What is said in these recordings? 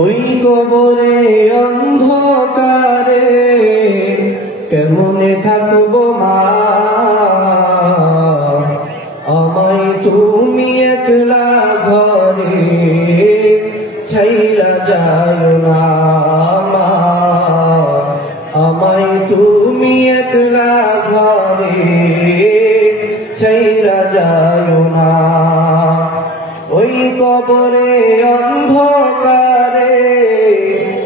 ওই কবরে অন্ধকারে কেমনে থাকবো মা, আমায় তুমি একলা ঘরে ছাইরা যায় না মা, আমায় তুমি একলা ঘরে ছাইরা যায় না। ওই কবরে অন্ধকারে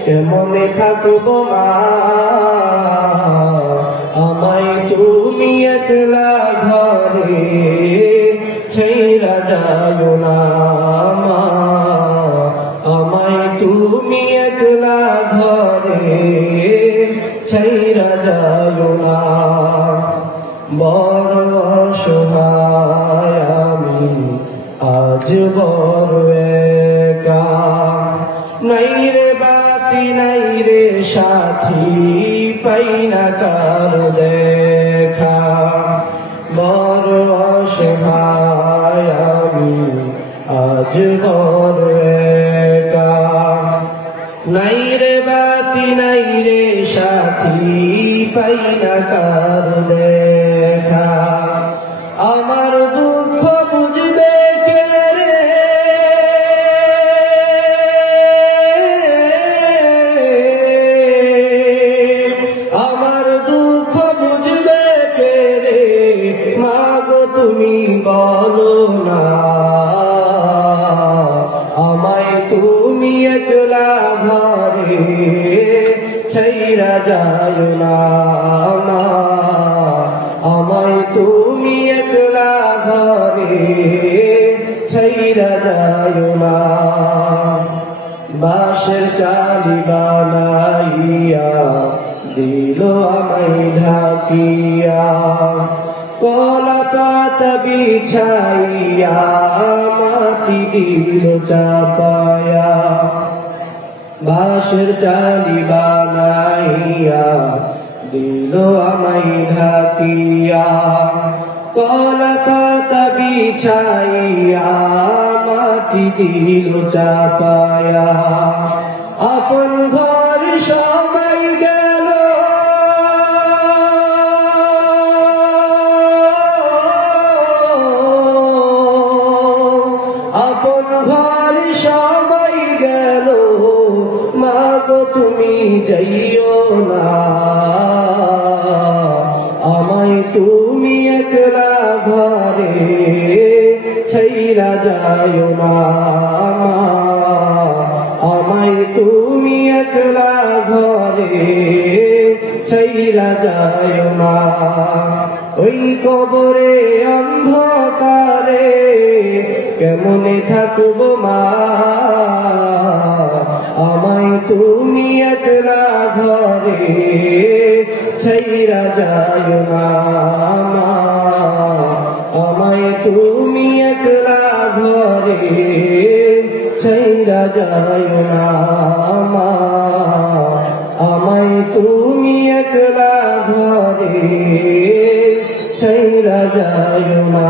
কেমনে থাকবো মা, আমায় তুমি একলা ঘরে ছাইরা যায় না মা, আমায় তুমি একলা ঘরে ছাইরা যায় না। বড় অসহায় আমি আজ বড় একা, নাই রে বাতি নাই রে সাথী, পাই না কার দেখা। বড় অসহায় আমি আজ বড় একা, নাই রে বাতি নাই রে সাথী, পাই না কার দেখা। আমার দুঃখ বুঝবে কে রে, আমার দুঃখ বুঝবে কে রে, মাগো তুমি বলো না, আমায় তুমি একলা ঘরে ছাইরা যায় না মা, আমায় তুমি একলা ঘরে ছাইরা যায় না। বাঁশের চালি বানাইয়া দিল আমায় ঢাকিয়া, কলা পাতা বিছাইয়া মাটি দিল চাপায়া। বাঁশের চালি বানাইয়া দিল আমায় ঢাকিয়া, কলা পাতা বিছাইয়া মাটি দিল চাপায়া। আপন ঘর সবাই গেল, আপন ঘর সবাই গেল, মাগো তুমি যাইও না, আমায় তুমি একলা ঘরে ছাইরা যায় না মা, আমায় তুমি একলা ঘরে ছাইরা যায় না। ওই কবরে অন্ধকারে কেমনে থাকবো মা, আমায় তুমি একলা ঘরে ছাইরা যায় না মা, আমায় তুমি একলা ঘরে ছাইরা যায় না মা, আমায় তুমি একলা ঘরে ছাইরা যায় না।